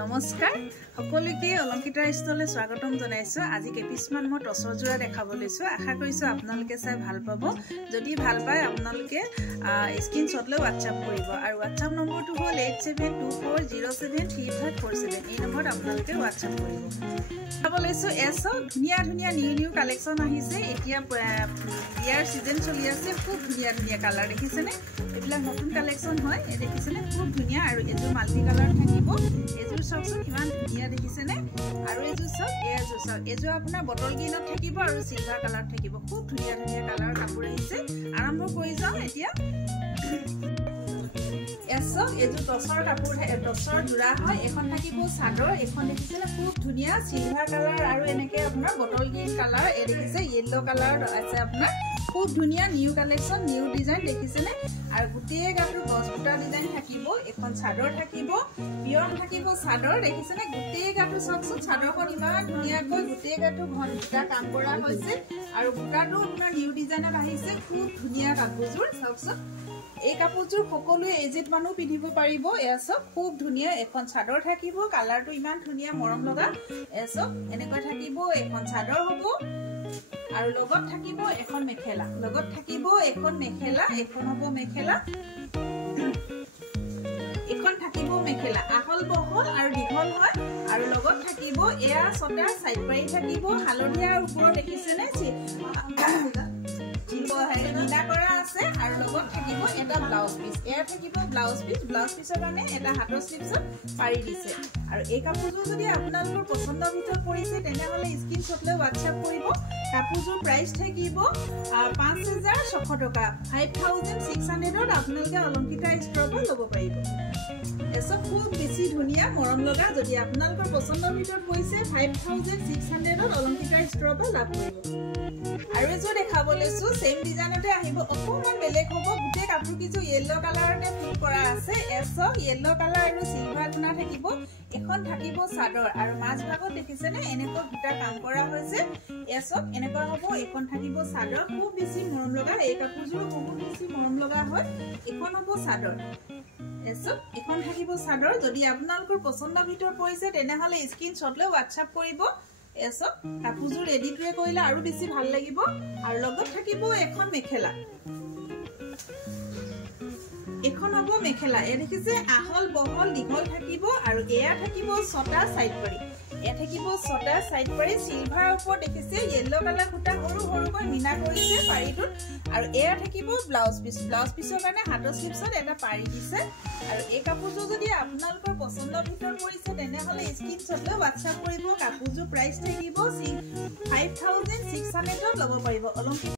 নমস্কাৰ সকলোকে অলংকিতা ষ্টলে স্বাগতম জনাইছো। আজি কেপিছমান মই টছৰ জোৰা দেখাব লৈছো। আশা কৰিছো আপোনালোকে চাই ভাল পাব। যদি ভাল পায় আপোনালোকে স্ক্ৰিনশ্বট লৈ WhatsApp কৰিব আৰু WhatsApp নম্বৰটো হ'ল 8724073547। এই নম্বৰত আপোনালোকে WhatsApp কৰিব। দেখাব লৈছো এছো ধুনিয়া ধুনিয়া নিউ কালেকশ্যন আহিছে। এতিয়া বিয়াৰ সিজন চলি আছে। খুব ধুনিয়া কালাৰ দেখিছেনে? এইবিলাক নতুন কালেকশ্যন হয়। এই দেখিছেনে? খুব ধুনিয়া আৰু এযোৰ মাল্টি কালাৰ থাকিব। এযোৰ চাওকচোন ইমান ধুনিয়া দেখিছেনে? আৰু এযোৰ চাওক, এযোৰ চাওক, এযোৰ আপোনাৰ বটল গ্ৰীণত থাকিব আৰু চিলভাৰ কালাৰ থাকিব। খুব ধুনিয়া কালাৰ কাপোৰ আহিছে। আৰম্ভ কৰি যাওঁ এতিয়া। এছো এযোৰ টছৰ কাপোৰ, টছৰ জোৰা হয়। এখন থাকিব চাদৰ, এখন দেখিছেনে? খুব ধুনিয়া চিলভাৰ কালাৰ আৰু এনেকে আপোনাৰ বটল গ্ৰীণ কালাৰ। এই দেখিছে য়েল্লো কালাৰ আছে আপোনাৰ। খুব ধুনিয়া নিউ কালেকশ্যন, নিউ ডিজাইন দেখিছেনে? আৰু গোটেই গাটো গছ বুটা ডিজাইন থাকিব। এখন চাদৰ থাকিব, পিয়ন থাকিব চাদৰ দেখিছেনে? গোটেই গাটো চাওকচোন, চাদৰখন ইমান ধুনীয়াকৈ গোটেই গাটো ঘন বুটা কাম কৰা হৈছে আৰু বুটাটো আপোনাৰ নিউ ডিজাইনত আহিছে। খুব ধুনীয়া কাপোৰযোৰ চাওকচোন। এই কাপোৰযোৰ সকলোৱে এজিত মানুহ পিন্ধিব পাৰিব। এছো খুব ধুনীয়া এখন চাদৰ থাকিব। কালাৰটো ইমান ধুনীয়া মৰম লগা। এছো এনেকৈ থাকিব। এখন চাদৰ হ'ব আৰু লগত থাকিব এখন মেখেলা। লগত থাকিব এখন মেখেলা, এখন হ'ব মেখেলা, এখন থাকিব মেখেলা। আহল বহল আৰু দীঘল হয় আৰু লগত থাকিব এয়া ছটা সাইড পাৰি থাকিব। হালধীয়াৰ ওপৰত দেখিছেনে নীলা কৰা আছে আৰু লগত থাকিব এটা ব্লাউজ পিচ। এয়া থাকিব ব্লাউজ পিচ। ব্লাউজ পিচৰ কাৰণে এটা হাতৰ স্লিপছত পাৰি দিছে। আৰু এই কাপোৰযোৰ যদি আপোনালোকৰ পচন্দৰ ভিতৰত পৰিছে তেনেহ'লে স্ক্ৰিনশ্বট লৈ WhatsApp কৰিব। কাপোৰযোৰ প্ৰাইচ থাকিব 5600 টকা। 5600ত আপোনালোকে অলংকিতা ষ্টৰৰ পৰা ল'ব পাৰিব। এছো খুব বেছি ধুনীয়া মৰম লগা। যদি আপোনালোকৰ পচন্দৰ ভিতৰত পৰিছে 5600ত অলংকিতা ষ্টৰৰ পৰা লাভ কৰিব। আৰু এযোৰ দেখাব লৈছো, সেম ডিজাইনতে আহিব, অকণমান বেলেগ হ'ব। গোটেই কাপোৰ কিছু য়েল্লো কালাৰতে ফিট কৰা আছে। এছো য়েল্লো কালাৰ আৰু চিলভাৰ গুণা থাকিব। এখন থাকিব চাদৰ আৰু মাছ ভাগত দেখিছেনে এনেকুৱা দুটা কাম কৰা হৈছে। এছো এনেকুৱা হ'ব। এখন থাকিব চাদৰ, খুব বেছি মৰম লগা। এই কাপোৰযোৰ বহুত বেছি মৰম লগা হয়। এখন হ'ব চাদৰ। এছো এখন থাকিব চাদৰ। যদি আপোনালোকৰ পচন্দৰ ভিতৰত পৰিছে তেনেহ'লে স্ক্ৰিনশ্বট লৈ WhatsApp কৰিব। এছো কাপোৰযোৰ ৰেডিটোৱে কৰিলে আৰু বেছি ভাল লাগিব। আৰু লগত থাকিব এখন মেখেলা। এখন হ'ব মেখেলা। এ দেখিছে আহল বহল দীঘল থাকিব আৰু এয়া থাকিব ছটা সাইড পাৰি। এয়া থাকিব ছটা সাইড পাৰি। চিলভাৰৰ ওপৰত দেখিছে য়েল্লো কালাৰ সূতা সৰু সৰুকৈ মিনা কৰিছে পাৰিটোত। আৰু এয়া থাকিব ব্লাউজ পিচ। ব্লাউজ পিচৰ কাৰণে হাতৰ স্লিপছত এটা পাৰি দিছে। আৰু এই কাপোৰযোৰ যদি আপোনালোকৰ পচন্দৰ ভিতৰত পৰিছে তেনেহ'লে স্ক্ৰিনশ্বট লৈ WhatsApp কৰিব। কাপোৰযোৰ প্ৰাইচ থাকিব 5600ত ল'ব পাৰিব। অলংকিতা